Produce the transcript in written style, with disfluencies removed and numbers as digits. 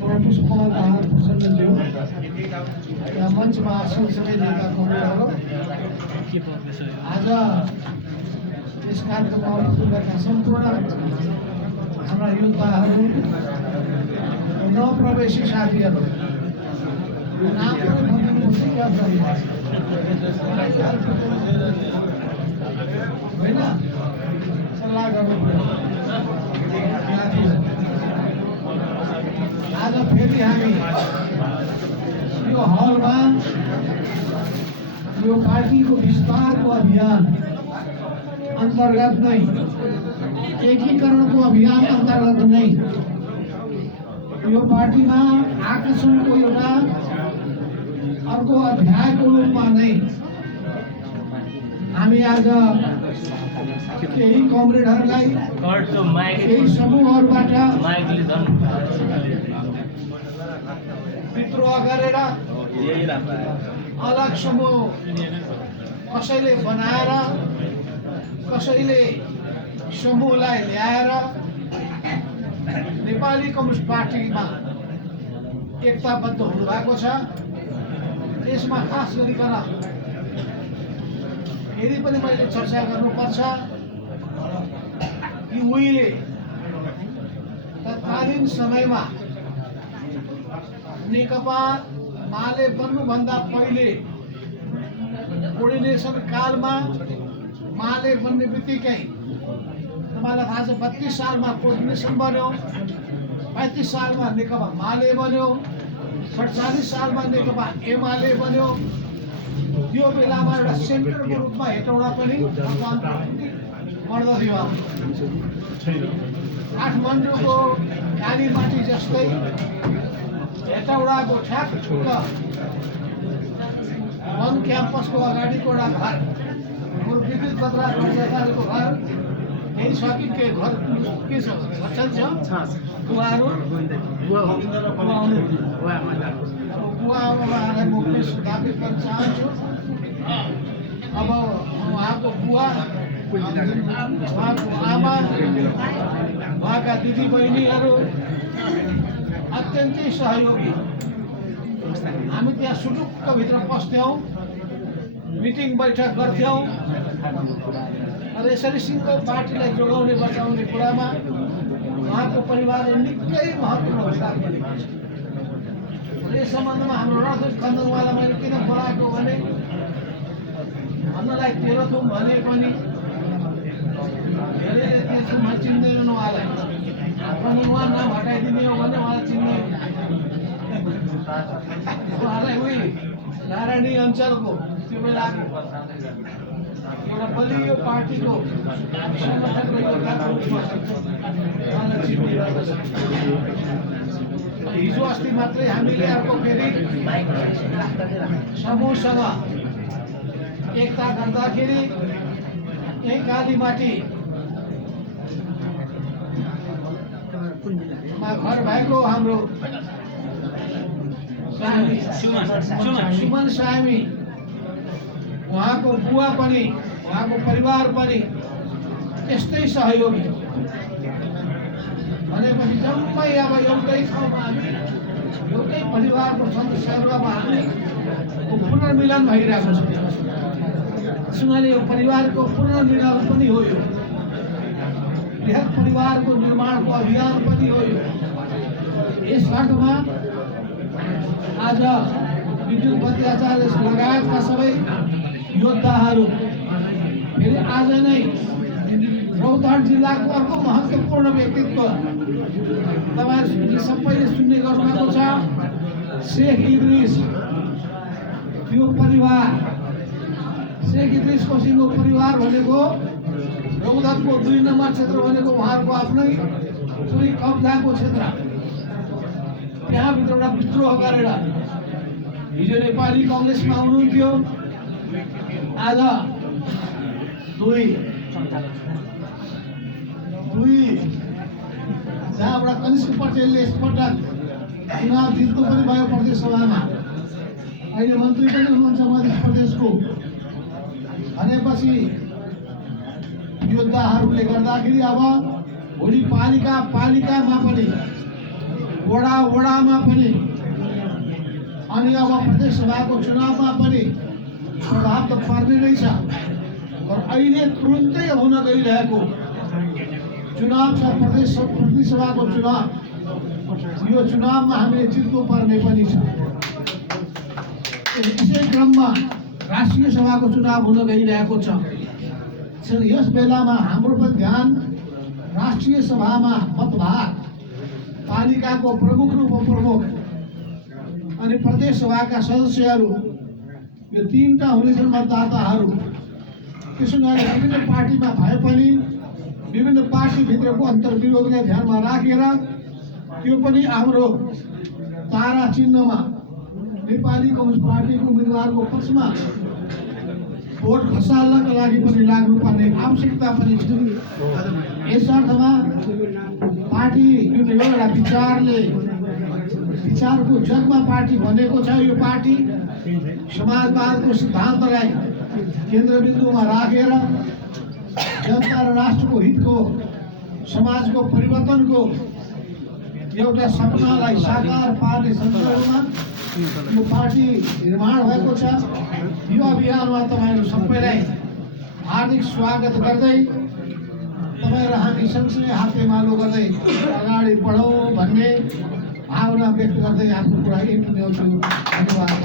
पुष्पकमल दाहाल प्रचण्डज्यू यहाँ मञ्चमा आसीन सबै नेता कमरेडहरू आज यस कार्यक्रममा उपस्थित भएका सम्पूर्ण हाम्रा योद्धाहरू नवप्रवेशी साथीहरू नाम पनि भनिदिनुपर्छ क्या होइन सल्लाह गर्नु आज फेरि हामी यो हलमा यो पार्टीको विस्तारको अभियान अन्तर्गत नै एकीकरणको अभियान अन्तर्गत नै यो पार्टीमा आकर्षणको एउटा अर्को अध्यायको रूपमा नै हामी आज केही कमरेडहरूलाई केही समूहहरूबाट विद्रोह गरेर अलग समूह कसैले बनाएर कसैले समूहलाई ल्याएर नेपाली कम्युनिस्ट पार्टीमा एकताबद्ध हुनुभएको छ। यसमा खास गरिकन फेरि पनि मैले चर्चा गर्नुपर्छ कि उहिले तत्कालीन समयमा नेकपा माले बन्नुभन्दा पहिले कोर्डिनेसन कालमा माले बन्ने बित्तिकै तपाईँलाई थाहा छ 32 सालमा कोर्डिनेसन बन्यो, 35 सालमा नेकपा माले बन्यो, 47 सालमा नेकपा एमाले बन्यो। त्यो बेलामा एउटा सेन्टरको रूपमा हेटौडा पनि पर्दथ्यो। काठमाडौँको कालीमाटी जस्तै हेटौडाको ठ्याक्क वन क्याम्पसको अगाडिको एउटा घर विद्युत बद्रा कर्मचारीको घर केही छ कि के घर के छ बुवाहरू बुवालाई म दाबी गर्न चाहन्छु। अब उहाँको बुवा उहाँको आमा उहाँका दिदी बहिनीहरू अत्यन्तै सहयोगी। हामी त्यहाँ सुटुक्क भित्र पस्थ्यौँ, मिटिङ बैठक गर्थ्यौँ र यसरी सिङ्गो पार्टीलाई जोगाउने बचाउने कुरामा उहाँको परिवारले निकै महत्त्वपूर्ण भूमिका खेलेको छ। यस सम्बन्धमा हाम्रो रजत खन्दनवाला मैले किन बोलाएको भने भन्नलाई तेह्रथुम भने पनि धेरैले त्यसमा चिन्दैनन् उहाँलाई। खन्दनवाल नाम हटाइदिने हो भने उहाँलाई चिन्ने उहाँलाई उही नारायणी अञ्चलको त्यो बेला एउटा बलियो पार्टीको संगठनको योद्धाको रूपमा उहाँलाई चिन्ने गर्दछ। हिजो अस्ति मात्रै हामीले अर्को फेरि समूहसँग एकता गर्दाखेरि यही कालीमाटीमा घर भएको हाम्रो सुमन सामी उहाँको बुवा पनि उहाँको परिवार पनि त्यस्तै सहयोगी भनेपछि जम्मै अब एउटै ठाउँमा हामी एउटै परिवारको सदस्यहरूमा हामीको पुनर्मिलन भइरहेको छ। त्यसैले यो परिवारको पुनर्मिलन पनि हो, यो बृहत परिवारको निर्माणको अभियान पनि हो। यस बाटोमा आज विद्युत बत्ती आचार्य लगायतका सबै योद्धाहरू फेरि आज नै रौतहट जिल्लाको अर्को महत्त्वपूर्ण व्यक्तित्व तपाईँहरूले सबैले सुन्ने गर्नुभएको छ, शेख इद्रिस। यो परिवार शेख इद्रिस कोसिङको परिवार भनेको रौतहटको 2 नम्बर क्षेत्र भनेको उहाँहरूको आफ्नै सोही कब्जाको क्षेत्र। त्यहाँभित्र एउटा विद्रोह गरेर हिजो नेपाली कङ्ग्रेसमा हुनुहुन्थ्यो, आज दुई जहाँबाट कनिष्ठ पटेलले यसपटक चुनाव जित्नु पनि भयो प्रदेश सभामा, अहिले मन्त्री पनि हुनुहुन्छ मध्य प्रदेशको। भनेपछि योद्धाहरूले गर्दाखेरि अब भोलि पालिकामा पनि वडामा पनि अनि अब प्रदेश सभाको चुनावमा पनि प्रभाव त पर्ने नै छ। तर अहिले तुरुन्तै हुन गइरहेको चुनाव छ प्रदेश सभाको चुनाव। यो चुनावमा हामीले जित्नु पर्ने पनि छ। यसै क्रममा राष्ट्रिय सभाको चुनाव हुन गइरहेको छ। यस बेलामा हाम्रो पनि ध्यान राष्ट्रिय सभामा मतभाग, पालिकाको प्रमुख र उपप्रमुख अनि प्रदेश सभाका सदस्यहरू, यो तीनटा हुनेछन् मतदाताहरू। त्यसो गरी विभिन्न पार्टीमा भए पनि विभिन्न पार्टीभित्रको अन्तर्विरोधलाई ध्यानमा राखेर त्यो पनि हाम्रो तारा चिन्हमा नेपाली कम्युनिस्ट पार्टीको उम्मेदवारको पक्षमा भोट खसाल्नका लागि पनि लाग्नुपर्ने आवश्यकता पनि छ। यस अर्थमा पार्टी जुन एउटा विचारको जगमा पार्टी बनेको छ, यो पार्टी समाजवादको सिद्धान्तलाई केन्द्रबिन्दुमा राखेर जनता र राष्ट्रको हितको, समाजको परिवर्तनको एउटा सपनालाई साकार पार्ने सन्दर्भमा यो पार्टी निर्माण भएको छ। यो अभियानमा तपाईँहरू सबैलाई हार्दिक स्वागत गर्दै तपाईँ र हामी सँगसँगै हातेमालो गर्दै अगाडि बढौँ भन्ने भावना व्यक्त गर्दै आफ्नो कुरा यही टुङ्ग्याउँछु। धन्यवाद।